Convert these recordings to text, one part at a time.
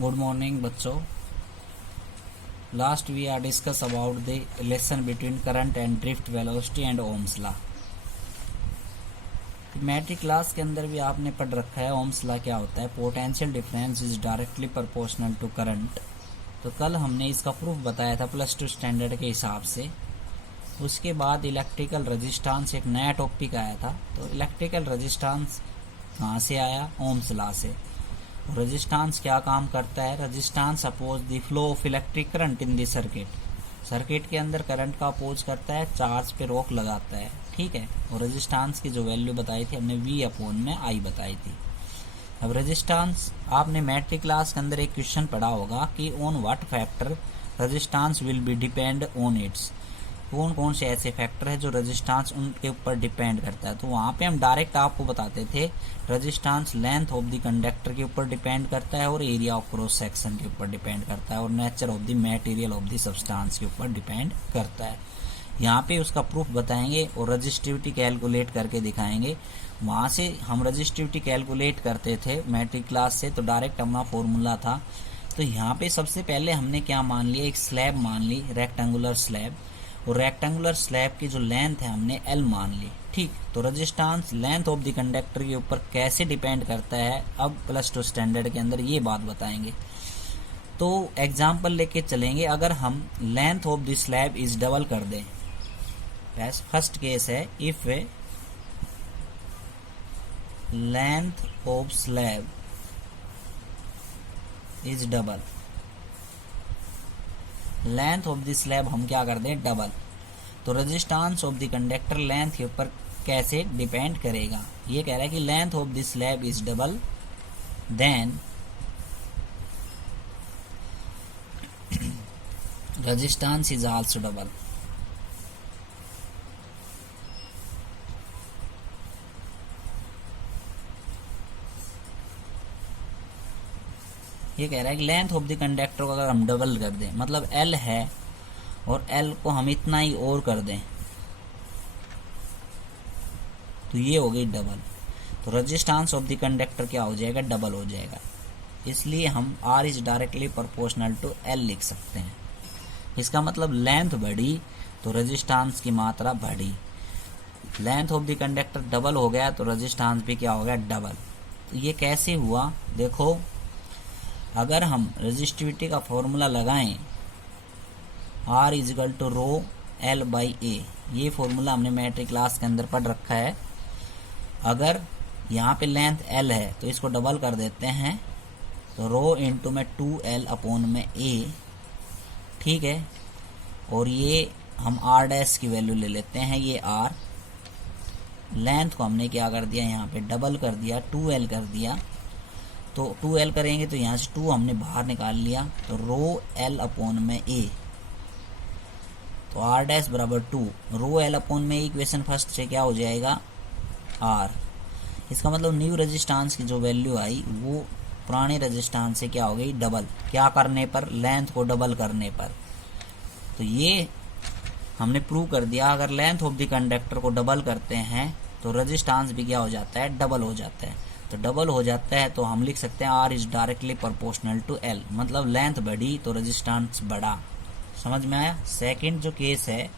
Good morning बच्चों। Last we are discuss about the relation between current and drift velocity and ohm's law. Matric class के अंदर भी आपने पढ़ रखा है ओम्स लॉ क्या होता है। Potential difference is directly proportional to current. तो कल हमने इसका प्रूफ बताया था +2 स्टैंडर्ड के हिसाब से। उसके बाद इलेक्ट्रिकल रेजिस्टेंस एक नया टॉपिक आया था। तो इलेक्ट्रिकल रेजिस्टेंस कहाँ से आया? ओम्स लॉ से। रेजिस्टेंस क्या काम करता है? Resistance oppose the flow of electric current in the circuit. Circuit के अंदर करंट का अपोज करता है, चार्ज पे रोक लगाता है। ठीक है। और रेजिस्टेंस की जो वैल्यू बताई थी हमने V/I बताई थी। अब रेजिस्टेंस आपने मैट्रिक क्लास के अंदर एक क्वेश्चन पढ़ा होगा कि on what factor resistance will be depend on it's. कौन कौन से ऐसे फैक्टर है जो रेजिस्टेंस उनके ऊपर डिपेंड करता है। तो वहाँ पे हम डायरेक्ट आपको बताते थे resistance length of the conductor के ऊपर डिपेंड करता है और एरिया ऑफ क्रॉस सेक्शन के ऊपर डिपेंड करता है और nature of the material of the substance के ऊपर डिपेंड करता है। यहाँ पे उसका प्रूफ बताएंगे और रजिस्टिविटी कैलकुलेट करके दिखाएंगे। वहाँ से हम रजिस्टिविटी कैलकुलेट करते थे मैट्रिक क्लास से, तो डायरेक्ट अपना फॉर्मूला था। तो यहाँ पे सबसे पहले हमने क्या मान लिया, एक स्लैब मान ली, रेक्टेंगुलर स्लैब। और रेक्टेंगुलर स्लैब की जो लेंथ है हमने L मान ली। ठीक। तो resistance length of the conductor के ऊपर कैसे डिपेंड करता है, अब +2 स्टैंडर्ड के अंदर ये बात बताएंगे। तो एग्जांपल लेके चलेंगे। अगर हम length of the slab is double कर दें, फर्स्ट केस है if length of slab is double. Length of the slab हम क्या कर दें, डबल। तो resistance of the conductor length के ऊपर कैसे डिपेंड करेगा? ये कह रहा है कि length of the slab is double, then resistance is also double. ये कह रहा है कि लेंथ ऑफ द कंडक्टर को अगर हम डबल कर दें, मतलब L है और L को हम इतना ही और कर दें, तो ये हो गई डबल। तो रेजिस्टेंस ऑफ द कंडक्टर क्या हो जाएगा, डबल हो जाएगा। इसलिए हम R is directly proportional to L लिख सकते हैं। इसका मतलब लेंथ बढ़ी तो रेजिस्टेंस की मात्रा बढ़ी। Length of the conductor double हो गया तो रेजिस्टेंस भी क्या हो गया, डबल। तो ये कैसे हुआ? देखो, अगर हम रेजिस्टिविटी का फॉर्मूला लगाएं R is equal to row L/A, ये फॉर्मूला हमने मैट्रिक क्लास के अंदर पढ़ रखा है। अगर यहाँ पे लेंथ L है तो इसको डबल कर देते हैं, तो रो इंटू में 2L/A। ठीक है। और ये हम R' की वैल्यू ले लेते हैं, ये R। लेंथ को हमने क्या कर दिया, यहाँ पे डबल कर दिया, 2L कर दिया। तो 2L करेंगे तो यहाँ से 2 हमने बाहर निकाल लिया, तो रो L/A। तो R' बराबर 2, रो L/A इक्वेशन फर्स्ट से क्या हो जाएगा, R। इसका मतलब न्यू रेजिस्टेंस की जो वैल्यू आई वो पुराने रेजिस्टेंस से क्या हो गई, डबल। क्या करने पर, लेंथ को डबल करने पर। तो ये हमने प्रूव कर दिया, अगर लेंथ ऑफ द कंडक्टर को डबल करते हैं तो रेजिस्टेंस भी क्या हो जाता है, डबल हो जाता है। तो डबल हो जाता है तो हम लिख सकते हैं R is directly proportional to L, मतलब लेंथ बढ़ी तो रेजिस्टेंस बढ़ा। समझ में आया? सेकंड जो केस है,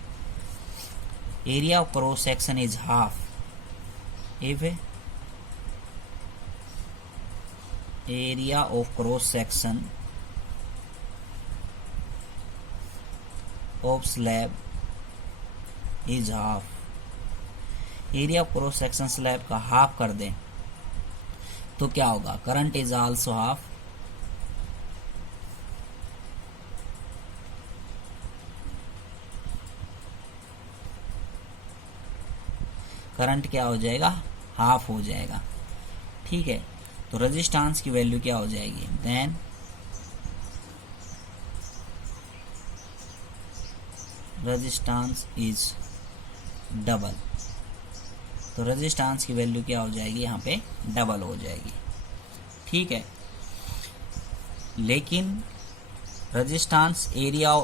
area of cross section is half if area of cross section of slab is half. Area of cross section slab का हाफ कर दें तो क्या होगा, current is also half. Current क्या हो जाएगा, हाफ हो जाएगा। ठीक है। तो रेजिस्टेंस की वैल्यू क्या हो जाएगी, देन रेजिस्टेंस इज डबल। तो रेजिस्टेंस की वैल्यू क्या हो जाएगी, यहाँ पे डबल हो जाएगी। ठीक है। लेकिन रेजिस्टेंस एरिया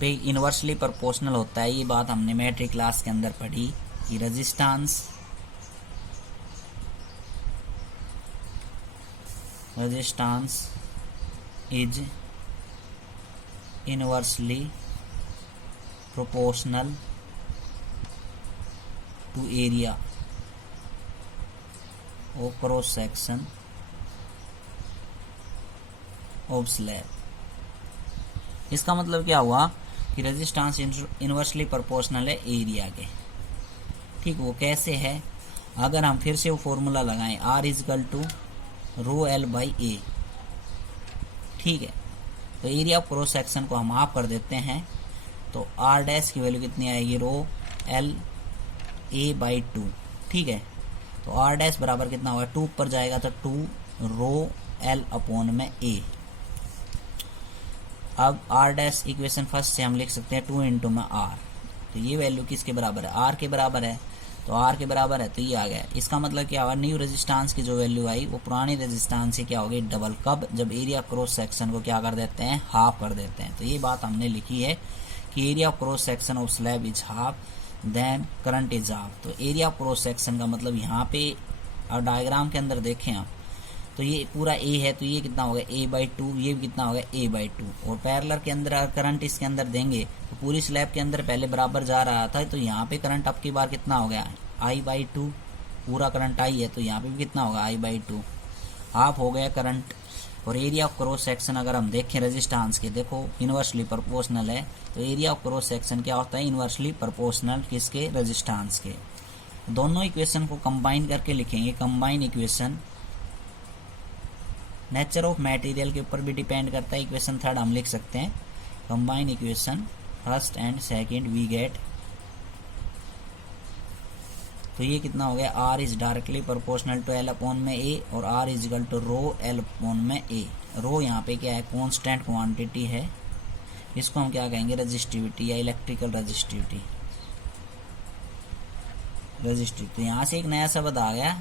पे इनवर्सली प्रोपोर्शनल होता है। ये बात हमने मैट्रिक क्लास के अंदर पढ़ी कि resistance is inversely proportional to area of cross section of slab. इसका मतलब क्या हुआ कि रेजिस्टेंस इनवर्सली प्रोपोर्शनल है एरिया के। ठीक, वो कैसे है? अगर हम फिर से वो फॉर्मूला लगाएं, R is equal to rho L by A. ठीक है, तो एरिया ऑफ क्रॉस सेक्शन को हम हाफ कर देते हैं, तो R डैश की वैल्यू कितनी आएगी? Rho L A by 2। ठीक है, तो R डैश बराबर कितना होगा? 2 ऊपर जाएगा तो 2 रो एल अपॉन में ए। अब R डैश इक्वेशन फर्स्ट से हम लिख सकते हैं 2 इंटू में R, तो ये वैल्यू किसके बराबर है? R के बराबर है, तो R के बराबर है तो ये आ गया। इसका मतलब क्या हुआ? न्यू रेजिस्टेंस की जो वैल्यू आई वो पुरानी रेजिस्टेंस से क्या होगी? डबल। कब? जब एरिया क्रॉस सेक्शन को क्या कर देते हैं? हाफ कर देते हैं। तो ये बात हमने लिखी है कि area of cross section of slab is half then current is half. तो एरिया ऑफ क्रॉस सेक्शन का मतलब यहाँ पे और डायग्राम के अंदर देखें आप, तो ये पूरा ए है, तो ये कितना होगा? ए बाई 2। ये भी कितना होगा? ए बाई 2। और पैरेलल के अंदर अगर करंट इसके अंदर देंगे तो पूरी स्लैब के अंदर पहले बराबर जा रहा था, तो यहाँ पे करंट अब की बार कितना हो गया? आई बाई 2। पूरा करंट आई है, तो यहाँ पे भी कितना होगा? आई बाई 2। हाफ हो गया करंट। और एरिया ऑफ क्रॉस सेक्शन अगर हम देखें रेजिस्टेंस के, देखो इनवर्सली प्रोपोर्शनल है, तो एरिया ऑफ क्रॉस सेक्शन क्या होता है? इनवर्सली प्रोपोर्शनल किसके? रेजिस्टेंस के। दोनों इक्वेशन को कंबाइन करके लिखेंगे। Combine equation nature of material के ऊपर भी डिपेंड करता है। इक्वेशन थर्ड हम लिख सकते हैं combine equation first and second we get, तो ये कितना हो गया? R is directly proportional to L upon में A और R is equal to rho L upon में A। रो यहाँ पे क्या है? कांस्टेंट क्वांटिटी है, इसको हम क्या कहेंगे? रेजिस्टिविटी या इलेक्ट्रिकल रेजिस्टिविटी। तो यहाँ से एक नया शब्द आ गया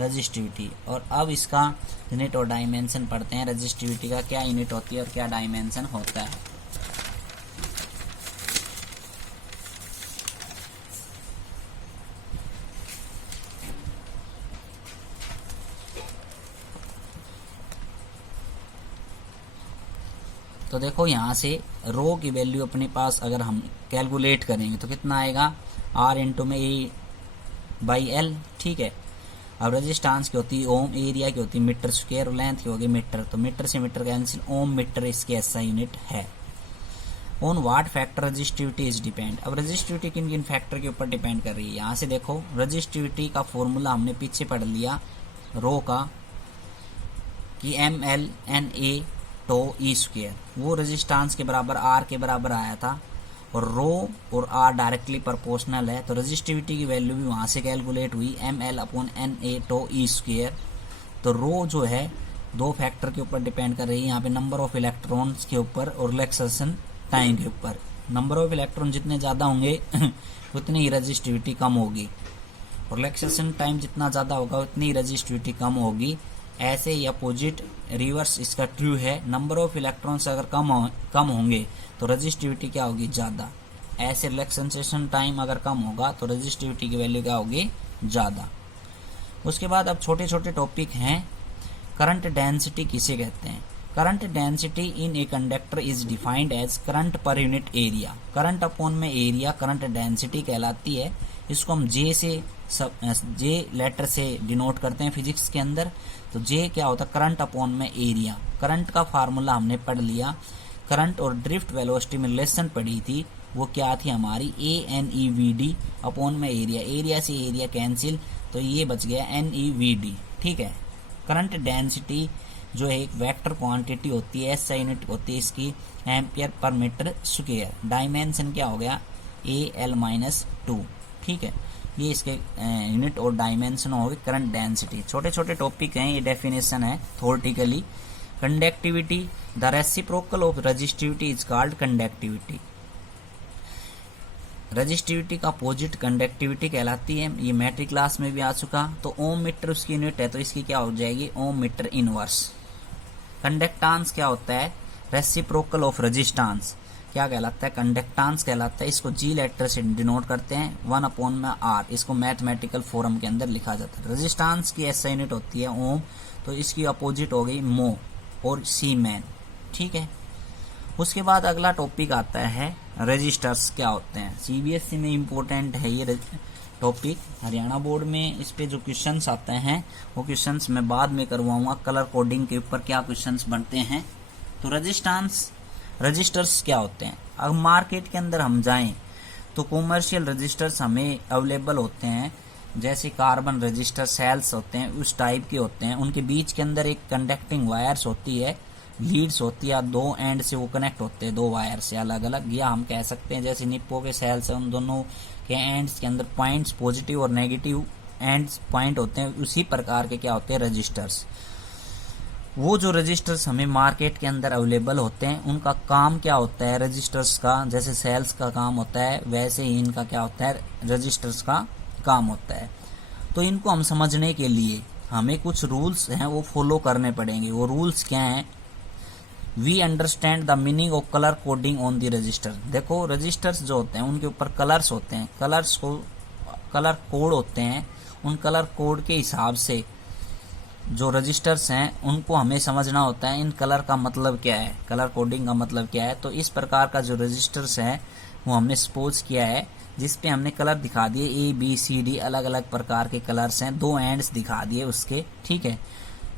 रेजिस्टिविटी। और अब इसका यूनिट और डायमेंशन पढ़ते हैं। रेजिस्टिविटी का क्या यूनिट होती है और क्या डायमेंशन होता है? तो देखो यहाँ से रो की वैल्यू अपने पास अगर हम कैलकुलेट करेंगे तो कितना आएगा? R इंटू में ए बाई एल। ठीक है, अब रेजिस्टेंस की होती है ओम, एरिया की होती है मीटर स्क्वायर और लेंथ की होगी मीटर, तो मीटर से मीटर कैंसिल, ओम मीटर इसके ऐसा यूनिट है। On what factor resistivity is depend. अब रेजिस्टिविटी किन किन फैक्टर के ऊपर डिपेंड कर रही है? यहाँ से देखो रेजिस्टिविटी का फॉर्मूला हमने पीछे पढ़ लिया रो का कि ML/NA टो ई स्क्वायर, वो रेजिस्टेंस के बराबर R के बराबर आया था, और रो और R डायरेक्टली प्रोपोर्शनल है, तो रेजिस्टिविटी की वैल्यू भी वहां से कैलकुलेट हुई ML/NA टो ई स्क्वायर। तो रो जो है दो फैक्टर के ऊपर डिपेंड कर रही है, यहाँ पे नंबर ऑफ इलेक्ट्रॉन्स के ऊपर और रिलैक्सेशन टाइम के ऊपर। नंबर ऑफ इलेक्ट्रॉन जितने ज्यादा होंगे उतनी ही रेजिस्टिविटी कम होगी, और रिलैक्सेशन टाइम जितना ज्यादा होगा उतनी ही रेजिस्टिविटी कम होगी। ऐसे ही अपोजिट रिवर्स इसका ट्रू है, नंबर ऑफ इलेक्ट्रॉन्स अगर कम होंगे तो रेजिस्टिविटी क्या होगी? ज्यादा। ऐसे रिलैक्सेशन टाइम अगर कम होगा तो रेजिस्टिविटी की वैल्यू क्या होगी? ज्यादा। उसके बाद अब छोटे छोटे टॉपिक हैं। करंट डेंसिटी किसे कहते हैं? Current density in a conductor is defined as current per unit area. Current upon में एरिया करंट डेंसिटी कहलाती है। इसको हम जे लेटर से डिनोट करते हैं फिजिक्स के अंदर। तो जे क्या होता है? करंट अपॉन में एरिया। करंट का फार्मूला हमने पढ़ लिया, करंट और ड्रिफ्ट वेलोसिटी में रिलेशन पढ़ी थी, वो क्या थी हमारी? ANEVD अपॉन में एरिया। एरिया से एरिया कैंसिल, तो ये बच गया NEVD। ठीक है, करंट डेंसिटी जो है एक वेक्टर क्वांटिटी होती है, SI यूनिट होती है इसकी ampere per metre square. Dimension क्या हो गया? AL-2। ठीक है, ये इसके यूनिट और डायमेंशन हो गए करंट डेंसिटी। छोटे छोटे टॉपिक हैं, ये डेफिनेशन है theoretically. Conductivity, the reciprocal of resistivity is called conductivity. Resistivity का अपोजिट कंडक्टिविटी कहलाती है, ये मैट्रिक क्लास में भी आ चुका। तो ओम मीटर उसकी यूनिट है, तो इसकी क्या हो जाएगी? ओम मीटर इनवर्स। कंडक्टांस क्या होता है? रेसिप्रोकल ऑफ रेजिस्टेंस क्या कहलाता है? कंडक्टांस कहलाता है। इसको जी लेटर से डिनोट करते हैं 1/R। इसको मैथमेटिकल फॉर्म के अंदर लिखा जाता है। रेजिस्टेंस की SI यूनिट होती है ओम, तो इसकी अपोजिट हो गई मो और सीमेन। ठीक है। उसके बाद अगला टॉपिक आता है रजिस्टर्स क्या होते हैं। सीबीएसई में इम्पोर्टेंट है ये टॉपिक। हरियाणा बोर्ड में इस पे जो क्वेश्चंस आते हैं वो क्वेश्चंस मैं बाद में करवाऊंगा। कलर कोडिंग के ऊपर क्या क्वेश्चंस बनते हैं। तो रजिस्टर्स क्या होते हैं। अब मार्केट के अंदर हम जाएं तो कॉमर्शियल रजिस्टर्स हमें अवेलेबल होते हैं, जैसे कार्बन रजिस्टर सेल्स होते हैं, उस टाइप के होते हैं। उनके बीच के अंदर एक कंडक्टिंग वायर्स होती है, लीड्स होती है, दो एंड से वो कनेक्ट होते हैं, दो वायर से अलग अलग। या हम कह सकते हैं जैसे निप्पो के सेल्स हैं, उन दोनों के एंड्स के अंदर पॉइंट्स पॉजिटिव और नेगेटिव एंड्स पॉइंट होते हैं। उसी प्रकार के क्या होते हैं रजिस्टर्स। वो जो रजिस्टर्स हमें मार्केट के अंदर अवेलेबल होते हैं उनका काम क्या होता है रजिस्टर्स का, जैसे सेल्स का काम होता है वैसे ही इनका क्या होता है रजिस्टर्स का काम होता है। तो इनको हम समझने के लिए हमें कुछ रूल्स हैं वो फॉलो करने पड़ेंगे। वो रूल्स क्या हैं। We understand the meaning of colour coding on the resistor. देखो रजिस्टर्स जो होते हैं उनके ऊपर कलर्स होते हैं, कलर्स को कलर कोड होते हैं। उन कलर कोड के हिसाब से जो रजिस्टर्स हैं उनको हमें समझना होता है इन कलर का मतलब क्या है, कलर कोडिंग का मतलब क्या है। तो इस प्रकार का जो रजिस्टर्स है वो हमने सपोज किया है, जिसपे हमने कलर दिखा दिए ए बी सी डी, अलग अलग प्रकार के कलर्स हैं, दो एंड्स दिखा दिए उसके, ठीक है।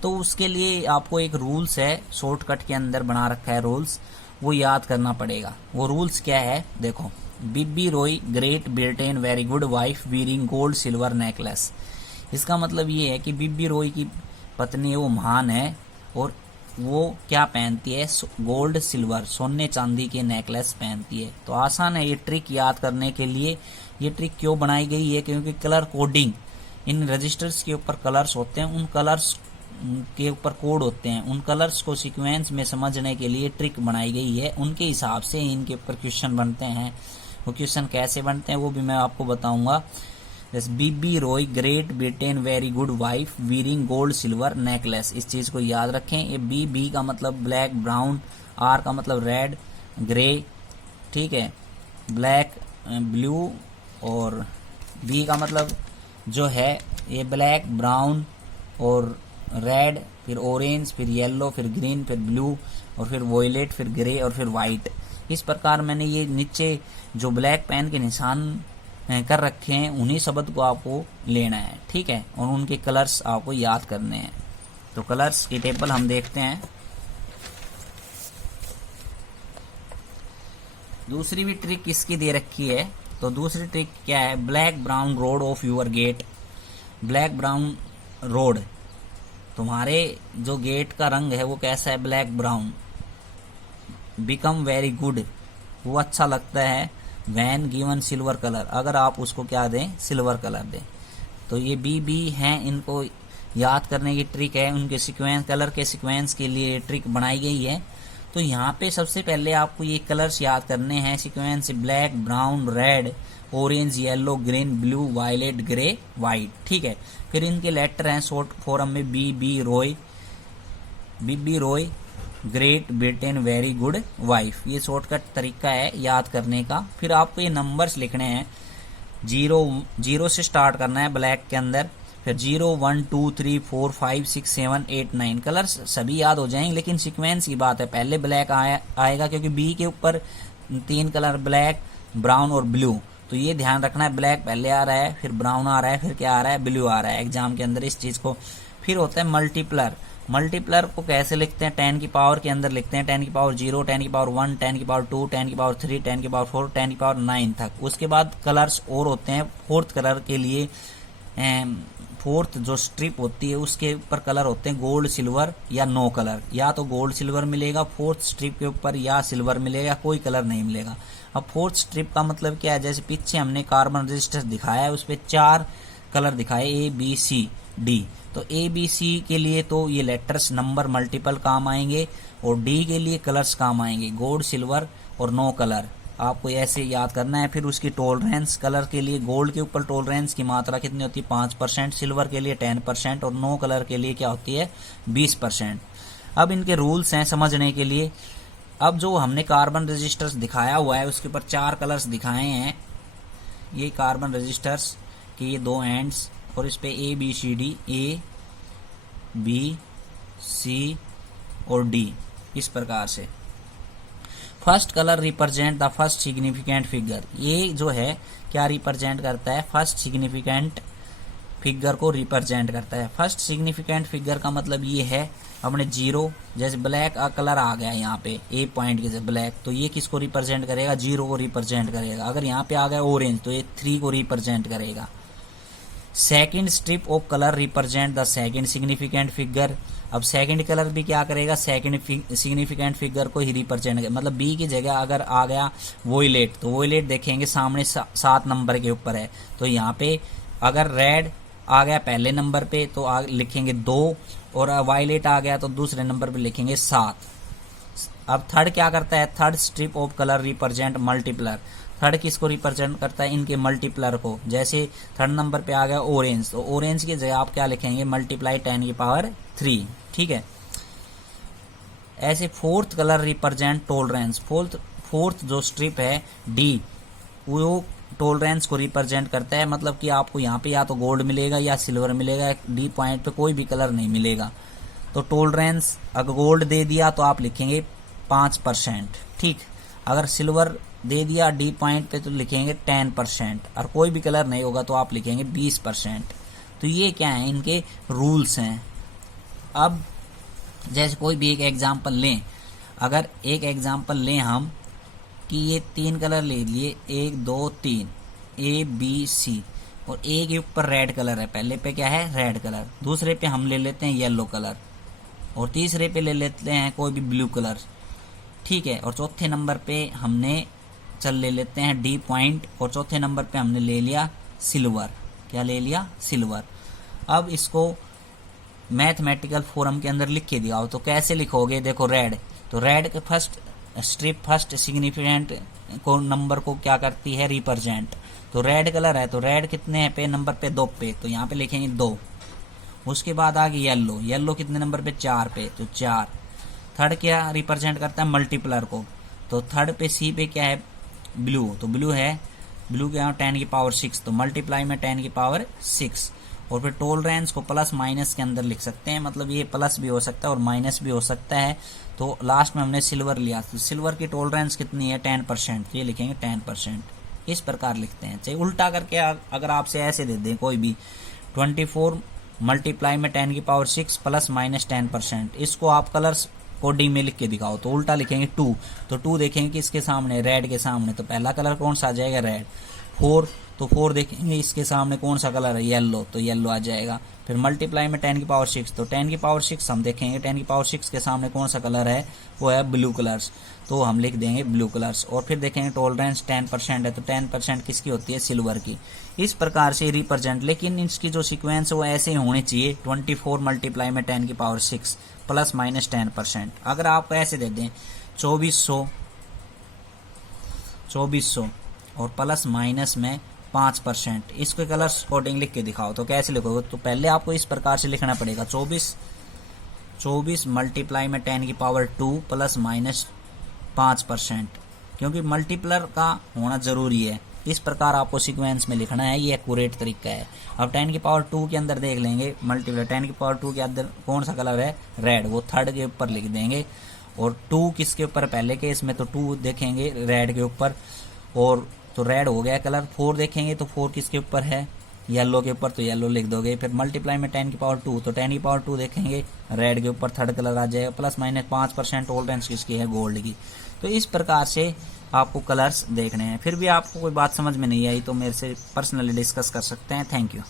तो उसके लिए आपको एक रूल्स है शॉर्टकट के अंदर बना रखा है रूल्स, वो याद करना पड़ेगा। वो रूल्स क्या है देखो। BB ROY great Britain very good wife wearing gold silver necklace. इसका मतलब ये है कि बीबी रॉय की पत्नी वो महान है और वो क्या पहनती है गोल्ड सिल्वर सोने चांदी के नेकलेस पहनती है। तो आसान है ये ट्रिक याद करने के लिए। ये ट्रिक क्यों बनाई गई है, क्योंकि कलर कोडिंग इन रजिस्टर्स के ऊपर कलर्स होते हैं, उन कलर्स के ऊपर कोड होते हैं, उन कलर्स को सीक्वेंस में समझने के लिए ट्रिक बनाई गई है। उनके हिसाब से इनके ऊपर क्वेश्चन बनते हैं। वो क्वेश्चन कैसे बनते हैं वो भी मैं आपको बताऊंगा। जैसे BB ROY great Britain very good wife wearing gold silver necklace, इस चीज को याद रखें। ये बी का मतलब ब्लैक ब्राउन, आर का मतलब रेड ग्रे, ठीक है, ब्लैक ब्लू, और बी का मतलब जो है ये ब्लैक ब्राउन और रेड, फिर ऑरेंज, फिर येलो, फिर ग्रीन, फिर ब्लू, और फिर वॉयलेट, फिर ग्रे, और फिर वाइट। इस प्रकार मैंने ये नीचे जो ब्लैक पेन के निशान कर रखे हैं उन्हीं शब्द को आपको लेना है, ठीक है, और उनके कलर्स आपको याद करने हैं। तो कलर्स की टेबल हम देखते हैं। दूसरी भी ट्रिक किसकी दे रखी है। तो दूसरी ट्रिक क्या है, black brown rod of your gate. Black brown rod, तुम्हारे जो गेट का रंग है वो कैसा है, black brown. Become very good, वो अच्छा लगता है। वैन गिवन सिल्वर कलर, अगर आप उसको क्या दें, सिल्वर कलर दें। तो ये बी हैं, इनको याद करने की ट्रिक है। उनके सीक्वेंस, कलर के सीक्वेंस के लिए ट्रिक बनाई गई है। तो यहाँ पे सबसे पहले आपको ये कलर्स याद करने हैं sequence, black brown red orange yellow green blue violet grey white, ठीक है। फिर इनके लेटर हैं शॉर्ट फॉर्म में BB ROY great Britain very good wife. ये शॉर्टकट तरीका है याद करने का। फिर आपको ये नंबर्स लिखने हैं, 0 से स्टार्ट करना है ब्लैक के अंदर, फिर 0 1 2 3 4 5 6 7 8 9। कलर्स सभी याद हो जाएंगे लेकिन सीक्वेंस की बात है, पहले ब्लैक आएगा क्योंकि बी के ऊपर 3 कलर ब्लैक ब्राउन और ब्लू। तो ये ध्यान रखना है, ब्लैक पहले आ रहा है, फिर ब्राउन आ रहा है, फिर क्या आ रहा है, ब्लू आ रहा है एग्जाम के अंदर इस चीज को। फिर होता है मल्टीप्लर। मल्टीप्लर को कैसे लिखते हैं, 10 की पावर के अंदर लिखते हैं, 10 की पावर 0, 10 की पावर 1, 10 की पावर 2, 10 की पावर 3, 10 की पावर 4, 10 की पावर 9 तक। उसके बाद कलर्स और होते हैं। फोर्थ कलर के लिए फोर्थ जो स्ट्रिप होती है उसके ऊपर कलर होते हैं गोल्ड सिल्वर या नो कलर। या तो गोल्ड सिल्वर मिलेगा फोर्थ स्ट्रिप के ऊपर, या सिल्वर मिलेगा, कोई कलर नहीं मिलेगा। अब फोर्थ स्ट्रिप का मतलब क्या है, जैसे पीछे हमने कार्बन रजिस्टर दिखाया है उस पर 4 कलर दिखाए A B C D। तो A B C के लिए तो ये लेटर्स नंबर मल्टीपल काम आएंगे, और D के लिए कलर्स काम आएंगे, गोल्ड सिल्वर और नो कलर। आपको ऐसे याद करना है। फिर उसकी टॉलरेंस, कलर के लिए गोल्ड के ऊपर टॉलरेंस की मात्रा कितनी होती है, 5%, सिल्वर के लिए 10%, और नो कलर के लिए क्या होती है, 20%। अब इनके रूल्स हैं समझने के लिए। अब जो हमने कार्बन रजिस्टर्स दिखाया हुआ है उसके ऊपर 4 कलर्स दिखाए हैं। ये कार्बन रजिस्टर्स के ये 2 एंड्स, और इस पे A B C D, A B C और D, इस प्रकार से। First colour represent the first significant figure, ये जो है क्या रिप्रेजेंट करता है, फर्स्ट सिग्निफिकेंट फिगर को रिप्रेजेंट करता है। फर्स्ट सिग्निफिकेंट फिगर का मतलब ये है अपने जीरो, जैसे ब्लैक कलर आ गया यहाँ पे ए पॉइंट के ब्लैक, तो ये किसको रिप्रेजेंट करेगा, जीरो को रिप्रेजेंट करेगा। अगर यहाँ पे आ गया ऑरेंज तो ये 3 को रिप्रेजेंट करेगा। Second strip of colour represent the second significant figure, अब सेकंड कलर भी क्या करेगा, सेकंड सिग्निफिकेंट फिगर को ही रिप्रेजेंट करेगा। मतलब बी की जगह अगर आ गया वोयलेट, तो वोयलेट देखेंगे सामने 7 नंबर के ऊपर है, तो यहाँ पे अगर रेड आ गया पहले नंबर पे तो लिखेंगे 2, और वायलेट आ गया तो दूसरे नंबर पे लिखेंगे 7। अब थर्ड क्या करता है, third strip of colour represent multiplier, third किसको रिप्रेजेंट करता है, इनके मल्टीप्लर को। जैसे थर्ड नंबर पे आ गया ऑरेंज, तो ऑरेंज की जगह आप क्या लिखेंगे, मल्टीप्लाई 10 की पावर 3, ठीक है। ऐसे fourth colour represent tolerance, fourth जो स्ट्रिप है डी, वो टॉलरेंस को रिप्रेजेंट करता है। मतलब कि आपको यहाँ पे या तो गोल्ड मिलेगा या सिल्वर मिलेगा, डी पॉइंट पे कोई भी कलर नहीं मिलेगा। तो टॉलरेंस अगर गोल्ड दे दिया तो आप लिखेंगे 5%, ठीक। अगर सिल्वर दे दिया डी पॉइंट पे तो लिखेंगे 10%, और कोई भी कलर नहीं होगा तो आप लिखेंगे 20%। तो ये क्या है, इनके रूल्स हैं। अब जैसे कोई भी एक एग्जाम्पल लें, अगर एक एग्जाम्पल लें हम कि ये 3 कलर ले लिए, 1 2 3 ए बी सी, और ए के ऊपर रेड कलर है, पहले पे क्या है रेड कलर, दूसरे पे हम ले लेते हैं येलो कलर, और तीसरे पे ले लेते हैं कोई भी ब्लू कलर, ठीक है। और चौथे नंबर पे हमने ले लेते हैं डी पॉइंट, और चौथे नंबर पे हमने ले लिया सिल्वर, क्या ले लिया, सिल्वर। अब इसको मैथमेटिकल फॉर्म के अंदर लिख के दिया हो तो कैसे लिखोगे, देखो रेड, तो रेड के फर्स्ट स्ट्रिप फर्स्ट सिग्निफिकेंट को नंबर को क्या करती है, रिप्रेजेंट। तो रेड कलर है, तो रेड कितने पे नंबर पे 2 पे, तो यहाँ पे लिखेंगे 2। उसके बाद आ गई येलो, येलो कितने नंबर पे 4 पे, तो 4। थर्ड क्या रिप्रेजेंट करता है, मल्टीप्लर को, तो थर्ड पे सी पे क्या है, ब्लू, तो ब्लू है, ब्लू के यहाँ 10 की पावर 6, तो मल्टीप्लाई में 10 की पावर 6। और फिर टॉलरेंस को प्लस माइनस के अंदर लिख सकते हैं, मतलब ये प्लस भी हो सकता है और माइनस भी हो सकता है। तो लास्ट में हमने सिल्वर लिया, तो सिल्वर की टॉलरेंस कितनी है, 10%, ये लिखेंगे 10%, इस प्रकार लिखते हैं। चाहे उल्टा करके अगर आपसे ऐसे दे दें कोई भी 24 मल्टीप्लाई में 10 की पावर 6 प्लस माइनस 10%, इसको आप कलर्स कोडिंग में लिख के दिखाओ, तो उल्टा लिखेंगे 2, तो 2 देखेंगे कि इसके सामने रेड के सामने, तो पहला कलर कौन सा आ जाएगा, रेड। 4, तो 4 देखेंगे इसके सामने कौन सा कलर है, येलो, तो येलो आ जाएगा। फिर मल्टीप्लाई में 10 की पावर 6, तो 10 की पावर 6 हम देखेंगे 10 की पावर 6 के सामने कौन सा कलर है, वो है ब्लू कलर्स, तो हम लिख देंगे ब्लू कलर्स। और फिर देखेंगे टॉलरेंस 10% है, तो 10% किसकी होती है, सिल्वर की। इस प्रकार से रिप्रेजेंट, लेकिन इसकी जो सीक्वेंस है वो ऐसे ही होनी चाहिए, 24 मल्टीप्लाई में 10 की पावर 6 प्लस माइनस 10%। अगर आप ऐसे दे दें 2400 और प्लस माइनस में 5%, इसके कलर्स कोडिंग लिख के दिखाओ, तो कैसे लिखोगे, तो पहले आपको इस प्रकार से लिखना पड़ेगा, 24 मल्टीप्लाई में 10 की पावर 2 प्लस माइनस 5%, क्योंकि मल्टीप्लर का होना जरूरी है। इस प्रकार आपको सीक्वेंस में लिखना है, ये एक्यूरेट तरीका है। अब 10 की पावर 2 के अंदर देख लेंगे मल्टीप्लर, 10 की पावर 2 के अंदर कौन सा कलर है, रेड, वो थर्ड के ऊपर लिख देंगे। और 2 किसके ऊपर, पहले केस में तो 2 देखेंगे रेड के ऊपर, और तो रेड हो गया कलर। 4 देखेंगे तो 4 किसके ऊपर है, येलो के ऊपर, तो येलो लिख दोगे। फिर मल्टीप्लाई में 10 की पावर 2, तो 10 की पावर 2 देखेंगे रेड के ऊपर, थर्ड कलर आ जाएगा, प्लस माइनस 5% टॉलरेंस किसकी है, गोल्ड की। तो इस प्रकार से आपको कलर्स देखने हैं। फिर भी आपको कोई बात समझ में नहीं आई तो मेरे से पर्सनली डिस्कस कर सकते हैं। Thank you.